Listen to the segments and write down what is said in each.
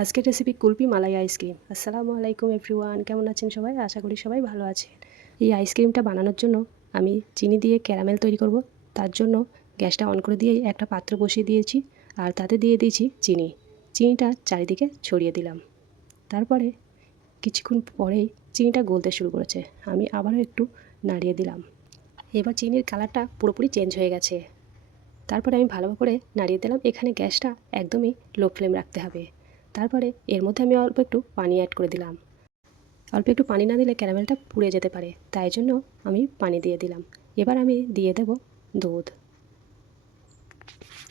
আজকের রেসিপি কুলফি মালাই আইসক্রিম। আসসালামু আলাইকুম এভরিওয়ান, কেমন আছেন সবাই? আশা করি সবাই ভালো আছেন। এই আইসক্রিমটা বানানোর জন্য আমি চিনি দিয়ে ক্যারামেল তৈরি করব। তার জন্য গ্যাসটা অন করে দিয়ে একটা পাত্র বসিয়ে দিয়েছি আর তাতে দিয়ে দিয়েছি চিনি। চিনিটা চারিদিকে ছড়িয়ে দিলাম। তারপরে কিছুক্ষণ পরেই চিনিটা গলতে শুরু করেছে। আমি আবারও একটু নাড়িয়ে দিলাম। এবার চিনির কালারটা পুরোপুরি চেঞ্জ হয়ে গেছে। তারপরে আমি ভালো করে নাড়িয়ে দিলাম। এখানে গ্যাসটা একদমই লো ফ্লেম রাখতে হবে। তারপরে এর মধ্যে আমি অল্প একটু পানি অ্যাড করে দিলাম। অল্প একটু পানি না দিলে ক্যারামেলটা পুড়ে যেতে পারে, তাই জন্য আমি পানি দিয়ে দিলাম। এবার আমি দিয়ে দেব দুধ।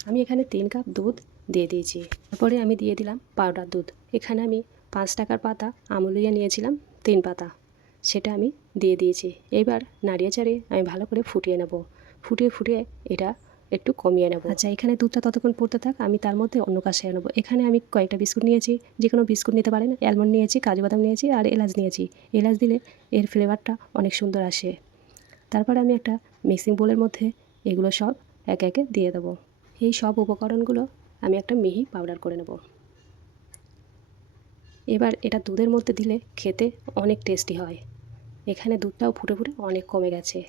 আমি এখানে 3 কাপ দুধ দিয়ে দিয়েছি। তারপরে আমি দিয়ে দিলাম পাউডার দুধ। এখানে আমি 5 টাকার পাতা আমুলিয়া নিয়েছিলাম 3 পাতা, সেটা আমি দিয়ে দিয়েছি। এবার নাড়িয়ে চাড়িয়ে আমি ভালো করে ফুটিয়ে নেব। ফুটিয়ে ফুটিয়ে এটা একটু কমিয়ে নেব। আচ্ছা, এখানে দুধটা ততক্ষণ পড়তে থাক, আমি তার মধ্যে অন্য কাজ সেরে নেবো। এখানে আমি কয়েকটা বিস্কুট নিয়েছি, যে কোনো বিস্কুট নিতে পারেন। অ্যালমন্ড নিয়েছি, কাজু বাদাম নিয়েছি আর এলাচ নিয়েছি। এলাচ দিলে এর ফ্লেভারটা অনেক সুন্দর আসে। তারপরে আমি একটা মিক্সিং বোলের মধ্যে এগুলো সব একে একে দিয়ে দেবো। এই সব উপকরণগুলো আমি একটা মিহি পাউডার করে নেব। এবার এটা দুধের মধ্যে দিলে খেতে অনেক টেস্টি হয়। এখানে দুধটাও ফুটে ফুটে অনেক কমে গেছে।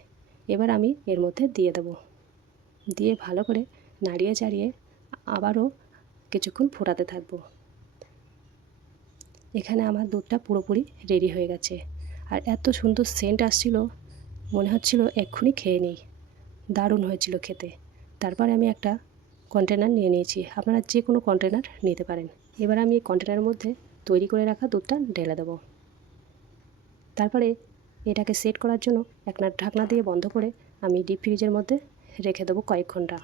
এবার আমি এর মধ্যে দিয়ে দেব। দিয়ে ভালো করে নাড়িয়ে চাড়িয়ে আবারও কিছুক্ষণ ফোটাতে থাকবো। এখানে আমার দুধটা পুরোপুরি রেডি হয়ে গেছে আর এত সুন্দর সেন্ট আসছিল, মনে হচ্ছিল এক্ষুনি খেয়ে নিই। দারুণ হয়েছিল খেতে। তারপরে আমি একটা কন্টেনার নিয়ে নিয়েছি, আপনারা যে কোনো কন্টেনার নিতে পারেন। এবার আমি এই কন্টেনারের মধ্যে তৈরি করে রাখা দুধটা ঢেলে দেবো। তারপরে এটাকে সেট করার জন্য একটা ঢাকনা দিয়ে বন্ধ করে আমি ডিপ ফ্রিজের মধ্যে রেখে দেবো কয়েক ঘন্টা।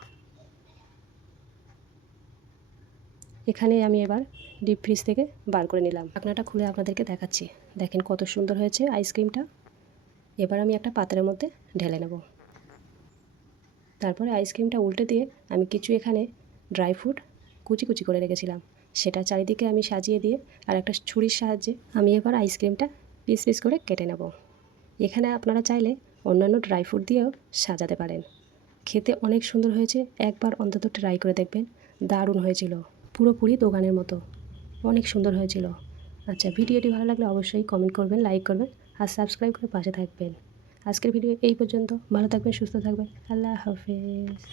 এখানে আমি এবার ডিপ ফ্রিজ থেকে বার করে নিলাম। ঢাকনাটা খুলে আপনাদেরকে দেখাচ্ছি। দেখেন কত সুন্দর হয়েছে আইসক্রিমটা। এবার আমি একটা পাত্রের মধ্যে ঢেলে নেব। তারপরে আইসক্রিমটা উল্টে দিয়ে আমি কিছু এখানে ড্রাই ফ্রুট কুচি কুচি করে রেখেছিলাম, সেটা চারিদিকে আমি সাজিয়ে দিয়ে আর একটা ছুরির সাহায্যে আমি এবার আইসক্রিমটা পিস পিস করে কেটে নেব। এখানে আপনারা চাইলে অন্যান্য ড্রাই ফ্রুট দিয়েও সাজাতে পারেন। খেতে অনেক সুন্দর হয়েছে, একবার অন্তত ট্রাই করে দেখবেন। দারুণ হয়েছিল, পুরোপুরি দোকানের মতো। অনেক সুন্দর হয়েছিল। আচ্ছা, ভিডিওটি ভালো লাগলে অবশ্যই কমেন্ট করবেন, লাইক করবেন আর সাবস্ক্রাইব করে পাশে থাকবেন। আজকের ভিডিও এই পর্যন্ত। ভালো থাকবেন, সুস্থ থাকবেন। আল্লাহ হাফেজ।